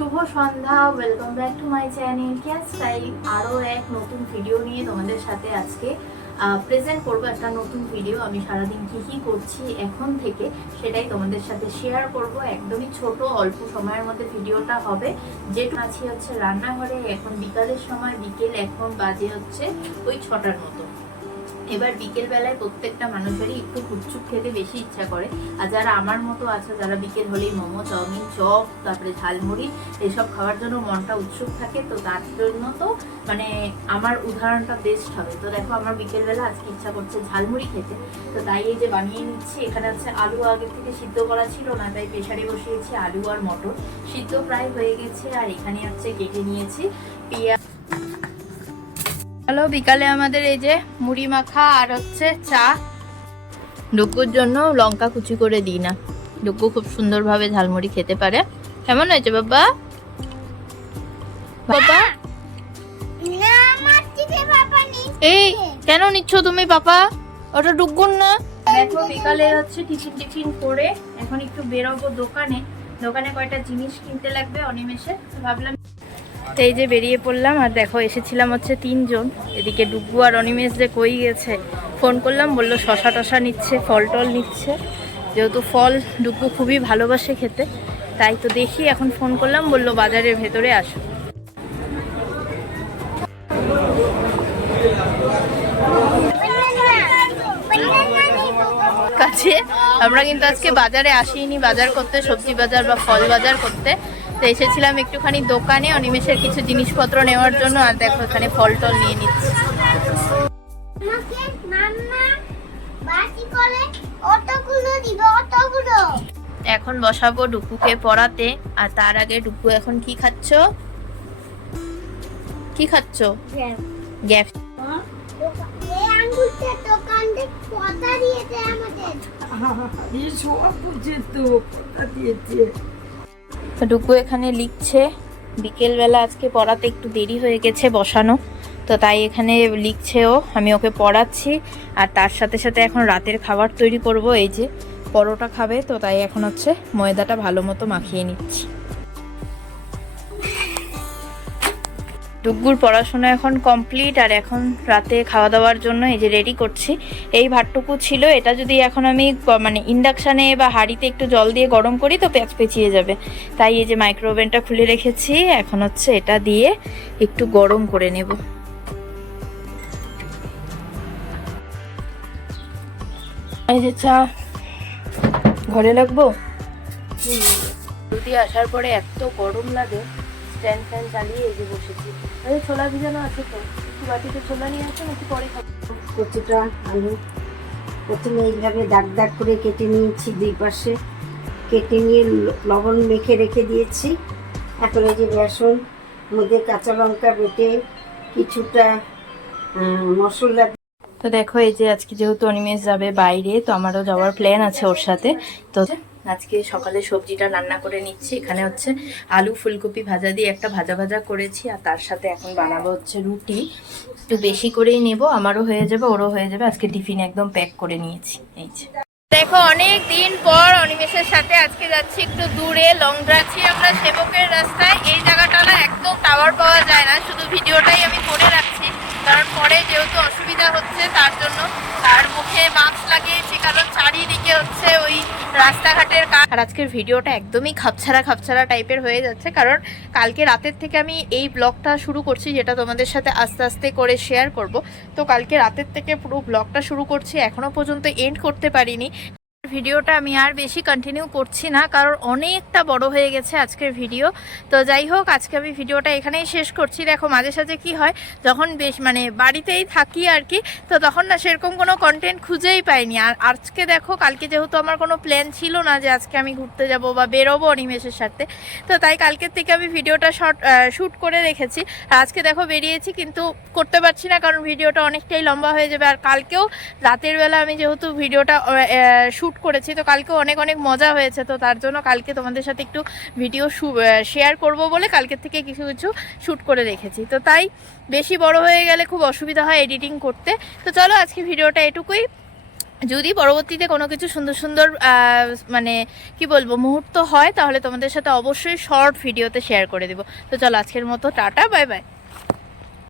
শুভ সন্ধ্যা, welcome back to my channel care style. আরও এক নতুন ভিডিও নিয়ে তোমাদের সাথে আজকে প্রেজেন্ট করবো একটা নতুন ভিডিও। আমি সারাদিন কী করছি এখন থেকে সেটাই তোমাদের সাথে শেয়ার করব। একদমই ছোট অল্প সময়ের মধ্যে ভিডিওটা হবে। যেটু আছি হচ্ছে রান্নাঘরে, এখন বিকালের সময়, বিকেল এখন বাজে হচ্ছে ওই 6টার মতো। এবার বিকেল বেলায় প্রত্যেকটা মানুষেরই একটু গুপচুপ খেতে বেশি ইচ্ছা করে। আর যারা আমার মতো আছে, যারা বিকেল হলেই মোমো, চাউমিন, চপ, তারপরে ঝালমুড়ি এসব খাওয়ার জন্য মনটা উৎসুক থাকে, তো তার জন্য তো মানে আমার উদাহরণটা বেস্ট হবে। তো দেখো, আমার বিকেলবেলা আজকে ইচ্ছা করছে ঝালমুড়ি খেতে, তো তাই এই যে বানিয়ে নিচ্ছি। এখানে হচ্ছে আলু আগে থেকে সিদ্ধ করা ছিল না, তাই প্রেসারে বসিয়েছি আলু আর মটর। সিদ্ধ প্রায় হয়ে গেছে। আর এখানে হচ্ছে কেটে নিয়েছি পেঁয়াজ। হ্যালো, বিকালে আমাদের এই যে মুড়ি মাখা আর হচ্ছে চা। ডুকুর জন্য লঙ্কা কুচি করে দিই না, ডুকু খুব সুন্দরভাবে ঝালমুড়ি খেতে পারে। কেমন হয়েছে বাবা? বাবা এই কেন নিচ্ছ তুমি? পাপা ওটা ডুকুর না। দেখো, বিকালে হচ্ছে টিফিন করে এখন একটু বেরোবো দোকানে। দোকানে কয়টা জিনিস কিনতে লাগবে অনিমেষে, ভাবলাম তো এই যে বেরিয়ে পড়লাম। আর দেখো, এসেছিলাম হচ্ছে 3 জন। এদিকে ডুগু আর অনিমেষ যে কই গেছে, ফোন করলাম, বললো শশা টশা নিচ্ছে, ফল টল নিচ্ছে। যেহেতু ফল ডুগু খুবই ভালোবাসে খেতে, তাই তো দেখি এখন ফোন করলাম, বললো বাজারের ভেতরে আসো। কাছে আমরা কিন্তু আজকে বাজারে আসিনি বাজার করতে, সবজি বাজার বা ফল বাজার করতে। তো এসেছিলাম একটুখানি দোকানে অনিমেষের কিছু জিনিসপত্র নেওয়ার জন্য। আর দেখো, এখানে ফল টল নিয়ে নিচ্ছি। এখন বসাবো ডুকুকে পড়াতে। আর তার আগে, ডুকু এখন কি খাচ্ছ? কি খাচ্ছ? গ্যাস। ডুকু এখানে লিখছে। বিকেল বেলা আজকে পড়াতে একটু দেরি হয়ে গেছে বসানো, তো তাই এখানে লিখছেও, আমি ওকে পড়াচ্ছি। আর তার সাথে সাথে এখন রাতের খাবার তৈরি করব। এই যে পরোটা খাবে, তো তাই এখন হচ্ছে ময়দাটা ভালো মতো মাখিয়ে নিচ্ছি। ডুগুর পড়াশোনা এখন কমপ্লিট। আর এখন রাতে খাওয়া দাওয়ার জন্য এই যে রেডি করছি। এই ভাতটুকু ছিল, এটা যদি এখন আমি মানে ইন্ডাকশানে বা হাঁড়িতে একটু জল দিয়ে গরম করি তো পেঁচিয়ে যাবে। তাই এই যে মাইক্রোওভেনটা খুলে রেখেছি, এখন হচ্ছে এটা দিয়ে একটু গরম করে নেব। এই যে চা ঘরে লাগবো। যদি আসার পরে এত গরম লাগে, স্ট্যান্ড ফ্যান চালিয়ে এই যে বসেছি। ছোলা ভিজানো আছে, তো একটু বাটিতে ছোলা নিয়ে আসো, নাকি পরে খাবো? কচুটা আলু প্রথমে এইভাবে দাগ দাগ করে কেটে নিয়েছি, দুই পাশে কেটে নিয়ে লবণ মেখে রেখে দিয়েছি। এখন এই যে বেসন, মধ্যে কাঁচা লঙ্কা বেটে কিছুটা মশলা। তো দেখো, এই যে আজকে যেহেতু অনিমেষ যাবে বাইরে, তো আমারও যাওয়ার প্ল্যান আছে ওর সাথে। তো আজকে সকালে সবজিটা রান্না করে নিচ্ছি। এখানে হচ্ছে আলু ফুলকপি ভাজা দিয়ে একটা ভাজা করেছি। আর তার সাথে এখন বানাবো হচ্ছে রুটি। একটু বেশি করেই নেব, আমারও হয়ে যাবে, ওরও হয়ে যাবে। আজকে টিফিন একদম প্যাক করে নিয়েছি। এই যে দেখো, অনেক দিন পর অনিমেষের সাথে আজকে যাচ্ছি একটু দূরে, লং ড্রাইভ। আমরা সেবকের রাস্তায়। এই জায়গাটা না একদম টাওয়ার পাওয়া যায় না, শুধু ভিডিওটাই আমি করে রাখছি, কারণ পরে যেহেতু অসুবিধা হচ্ছে তার জন্য। আর মুখে মাস্ক লাগিয়েছি, কারণ চারিদিকে হচ্ছে ওই রাস্তাঘাটের কাজ। আর আজকের ভিডিওটা একদমই খাপছাড়া টাইপের হয়ে যাচ্ছে, কারণ কালকে রাতের থেকে আমি এই ব্লগটা শুরু করছি, যেটা তোমাদের সাথে আস্তে আস্তে করে শেয়ার করব। তো কালকে রাতের থেকে পুরো ব্লগটা শুরু করছি, এখনো পর্যন্ত এন্ড করতে পারিনি। ভিডিওটা আমি আর বেশি কন্টিনিউ করছি না, কারণ অনেকটা বড় হয়ে গেছে আজকের ভিডিও। তো যাই হোক, আজকে আমি ভিডিওটা এখানেই শেষ করছি। দেখো, মাঝে সাঝে কি হয়, যখন বেশ মানে বাড়িতেই থাকি আর কি, তো তখন না সেরকম কোনো কন্টেন্ট খুঁজেই পাইনি। আর আজকে দেখো, কালকে যেহেতু আমার কোনো প্ল্যান ছিল না যে আজকে আমি ঘুরতে যাব বা বেরোবো অনিমেষের সাথে, তো তাই কালকের থেকে আমি ভিডিওটা শ্যুট করে রেখেছি। আর আজকে দেখো বেরিয়েছি, কিন্তু করতে পারছি না, কারণ ভিডিওটা অনেকটাই লম্বা হয়ে যাবে। আর কালকেও রাতের বেলা আমি যেহেতু ভিডিওটা শ্যুট করেছি, তো কালকে অনেক মজা হয়েছে। তো তার জন্য কালকে তোমাদের সাথে একটু ভিডিও শেয়ার করব বলে কালকের থেকে কিছু শ্যুট করে রেখেছি। তো তাই বেশি বড় হয়ে গেলে খুব অসুবিধা হয় এডিটিং করতে। তো চলো, আজকে ভিডিওটা এটুকুই। যদি পরবর্তীতে কোনো কিছু সুন্দর সুন্দর মানে কি বলবো মুহূর্ত হয় তাহলে তোমাদের সাথে অবশ্যই শর্ট ভিডিওতে শেয়ার করে দেবো। তো চলো আজকের মতো টাটা, বাই বাই।